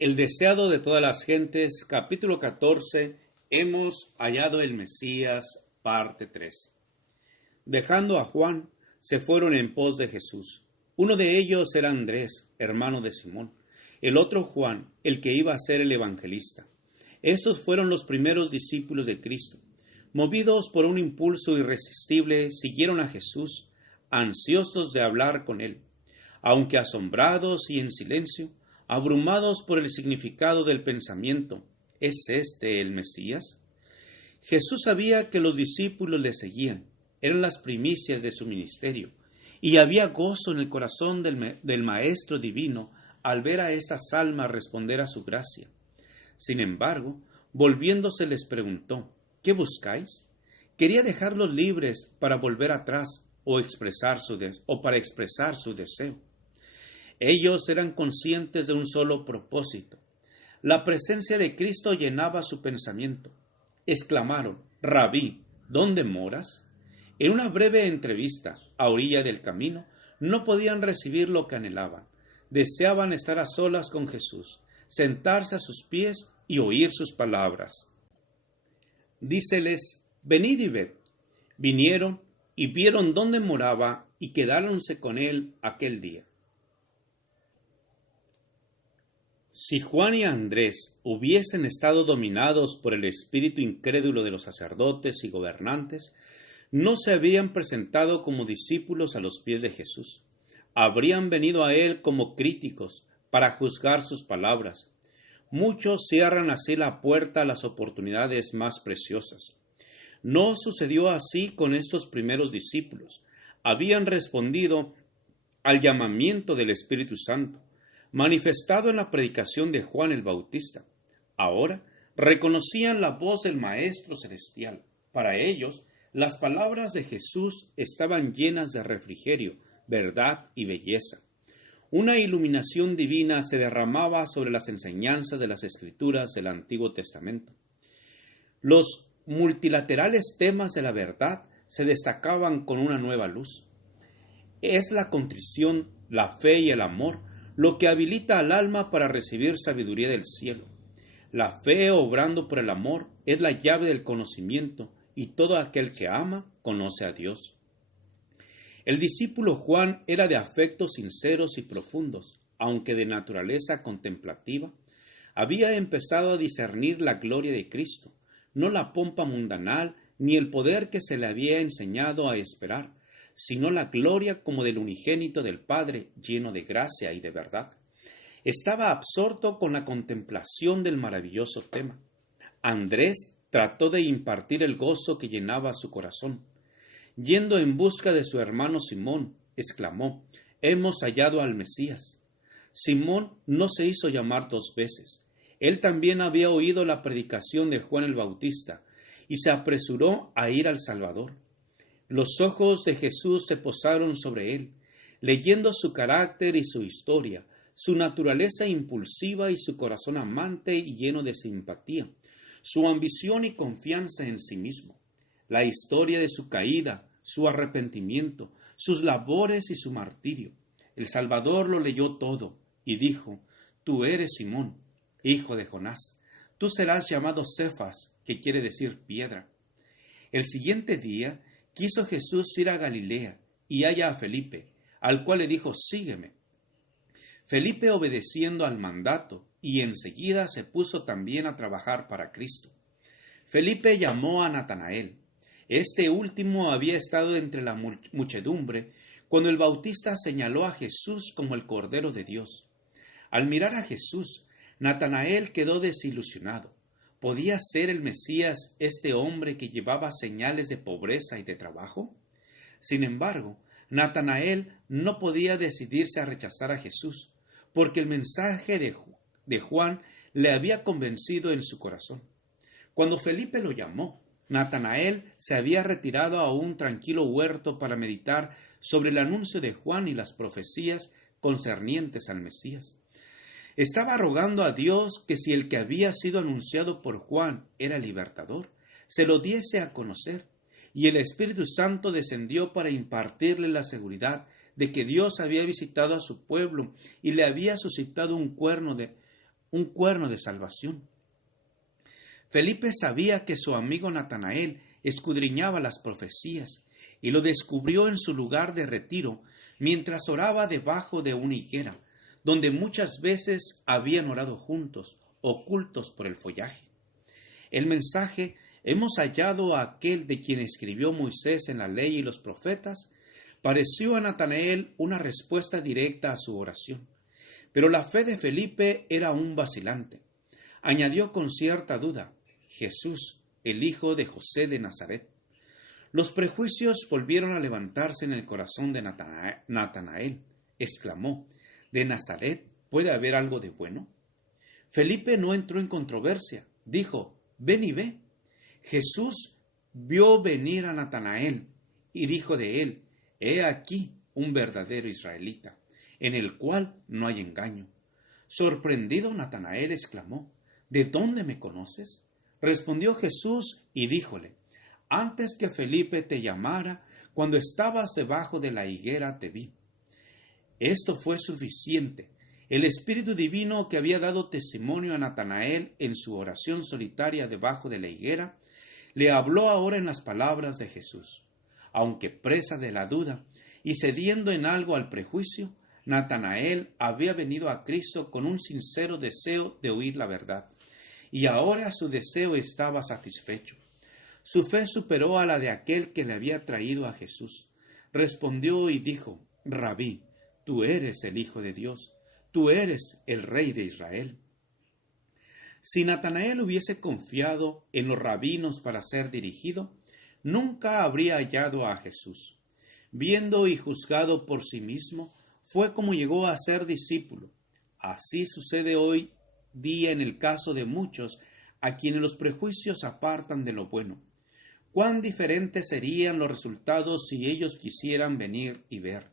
El deseado de todas las gentes, capítulo 14, hemos hallado el Mesías, parte 3. Dejando a Juan, se fueron en pos de Jesús. Uno de ellos era Andrés, hermano de Simón. El otro Juan, el que iba a ser el evangelista. Estos fueron los primeros discípulos de Cristo. Movidos por un impulso irresistible, siguieron a Jesús, ansiosos de hablar con él. Aunque asombrados y en silencio, abrumados por el significado del pensamiento, ¿es este el Mesías? Jesús sabía que los discípulos le seguían, eran las primicias de su ministerio, y había gozo en el corazón del Maestro Divino al ver a esas almas responder a su gracia. Sin embargo, volviéndose les preguntó, ¿qué buscáis? Quería dejarlos libres para volver atrás o para expresar su deseo. Ellos eran conscientes de un solo propósito. La presencia de Cristo llenaba su pensamiento. Exclamaron, Rabí, ¿dónde moras? En una breve entrevista, a orilla del camino, no podían recibir lo que anhelaban. Deseaban estar a solas con Jesús, sentarse a sus pies y oír sus palabras. Díceles, venid y ved. Vinieron y vieron dónde moraba y quedáronse con él aquel día. Si Juan y Andrés hubiesen estado dominados por el espíritu incrédulo de los sacerdotes y gobernantes, no se habrían presentado como discípulos a los pies de Jesús. Habrían venido a él como críticos para juzgar sus palabras. Muchos cierran así la puerta a las oportunidades más preciosas. No sucedió así con estos primeros discípulos. Habían respondido al llamamiento del Espíritu Santo, manifestado en la predicación de Juan el Bautista. Ahora reconocían la voz del Maestro Celestial. Para ellos, las palabras de Jesús estaban llenas de refrigerio, verdad y belleza. Una iluminación divina se derramaba sobre las enseñanzas de las Escrituras del Antiguo Testamento. Los multilaterales temas de la verdad se destacaban con una nueva luz. Es la contrición, la fe y el amor lo que habilita al alma para recibir sabiduría del cielo. La fe, obrando por el amor, es la llave del conocimiento, y todo aquel que ama conoce a Dios. El discípulo Juan era de afectos sinceros y profundos, aunque de naturaleza contemplativa. Había empezado a discernir la gloria de Cristo, no la pompa mundanal ni el poder que se le había enseñado a esperar, sino la gloria como del unigénito del Padre, lleno de gracia y de verdad. Estaba absorto con la contemplación del maravilloso tema. Andrés trató de impartir el gozo que llenaba su corazón. Yendo en busca de su hermano Simón, exclamó, «Hemos hallado al Mesías». Simón no se hizo llamar dos veces. Él también había oído la predicación de Juan el Bautista y se apresuró a ir al Salvador. Los ojos de Jesús se posaron sobre él, leyendo su carácter y su historia, su naturaleza impulsiva y su corazón amante y lleno de simpatía, su ambición y confianza en sí mismo, la historia de su caída, su arrepentimiento, sus labores y su martirio. El Salvador lo leyó todo y dijo, «Tú eres Simón, hijo de Jonás, tú serás llamado Cefas, que quiere decir piedra». El siguiente día quiso Jesús ir a Galilea y halla a Felipe, al cual le dijo, «Sígueme». Felipe obedeciendo al mandato y enseguida se puso también a trabajar para Cristo. Felipe llamó a Natanael. Este último había estado entre la muchedumbre cuando el Bautista señaló a Jesús como el Cordero de Dios. Al mirar a Jesús, Natanael quedó desilusionado. ¿Podía ser el Mesías este hombre que llevaba señales de pobreza y de trabajo? Sin embargo, Natanael no podía decidirse a rechazar a Jesús, porque el mensaje de Juan le había convencido en su corazón. Cuando Felipe lo llamó, Natanael se había retirado a un tranquilo huerto para meditar sobre el anuncio de Juan y las profecías concernientes al Mesías. Estaba rogando a Dios que si el que había sido anunciado por Juan era libertador, se lo diese a conocer, y el Espíritu Santo descendió para impartirle la seguridad de que Dios había visitado a su pueblo y le había suscitado un un cuerno de salvación. Felipe sabía que su amigo Natanael escudriñaba las profecías y lo descubrió en su lugar de retiro mientras oraba debajo de una higuera, donde muchas veces habían orado juntos, ocultos por el follaje. El mensaje «Hemos hallado a aquel de quien escribió Moisés en la ley y los profetas» pareció a Natanael una respuesta directa a su oración. Pero la fe de Felipe era aún vacilante. Añadió con cierta duda: Jesús, el hijo de José de Nazaret. Los prejuicios volvieron a levantarse en el corazón de Natanael. Exclamó: ¿de Nazaret puede haber algo de bueno? Felipe no entró en controversia. Dijo: ven y ve. Jesús vio venir a Natanael y dijo de él: he aquí un verdadero israelita, en el cual no hay engaño. Sorprendido, Natanael exclamó: ¿de dónde me conoces? Respondió Jesús y díjole: antes que Felipe te llamara, cuando estabas debajo de la higuera te vi. Esto fue suficiente. El Espíritu Divino que había dado testimonio a Natanael en su oración solitaria debajo de la higuera, le habló ahora en las palabras de Jesús. Aunque presa de la duda y cediendo en algo al prejuicio, Natanael había venido a Cristo con un sincero deseo de oír la verdad, y ahora su deseo estaba satisfecho. Su fe superó a la de aquel que le había traído a Jesús. Respondió y dijo: Rabí, tú eres el Hijo de Dios, tú eres el Rey de Israel. Si Natanael hubiese confiado en los rabinos para ser dirigido, nunca habría hallado a Jesús. Viendo y juzgado por sí mismo, fue como llegó a ser discípulo. Así sucede hoy día en el caso de muchos a quienes los prejuicios apartan de lo bueno. Cuán diferentes serían los resultados si ellos quisieran venir y ver.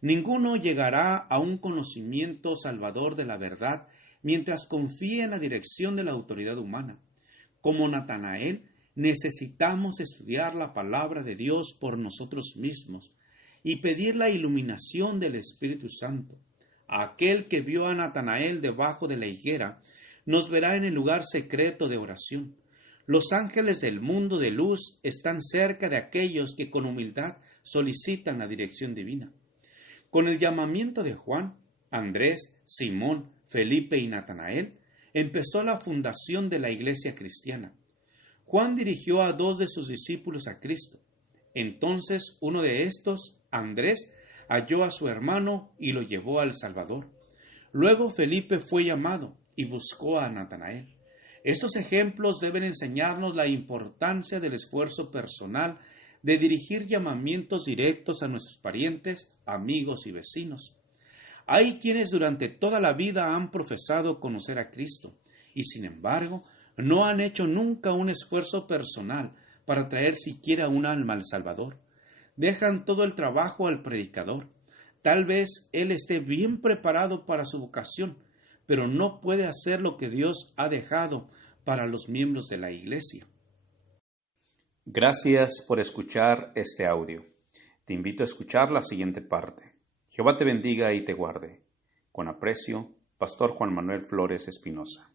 Ninguno llegará a un conocimiento salvador de la verdad mientras confíe en la dirección de la autoridad humana. Como Natanael, necesitamos estudiar la palabra de Dios por nosotros mismos y pedir la iluminación del Espíritu Santo. Aquel que vio a Natanael debajo de la higuera nos verá en el lugar secreto de oración. Los ángeles del mundo de luz están cerca de aquellos que con humildad solicitan la dirección divina. Con el llamamiento de Juan, Andrés, Simón, Felipe y Natanael, empezó la fundación de la iglesia cristiana. Juan dirigió a 2 de sus discípulos a Cristo. Entonces uno de estos, Andrés, halló a su hermano y lo llevó al Salvador. Luego Felipe fue llamado y buscó a Natanael. Estos ejemplos deben enseñarnos la importancia del esfuerzo personal de dirigir llamamientos directos a nuestros parientes, amigos y vecinos. Hay quienes durante toda la vida han profesado conocer a Cristo y, sin embargo, no han hecho nunca un esfuerzo personal para traer siquiera un alma al Salvador. Dejan todo el trabajo al predicador. Tal vez él esté bien preparado para su vocación, pero no puede hacer lo que Dios ha dejado para los miembros de la iglesia. Gracias por escuchar este audio. Te invito a escuchar la siguiente parte. Jehová te bendiga y te guarde. Con aprecio, Pastor Juan Manuel Flores Espinosa.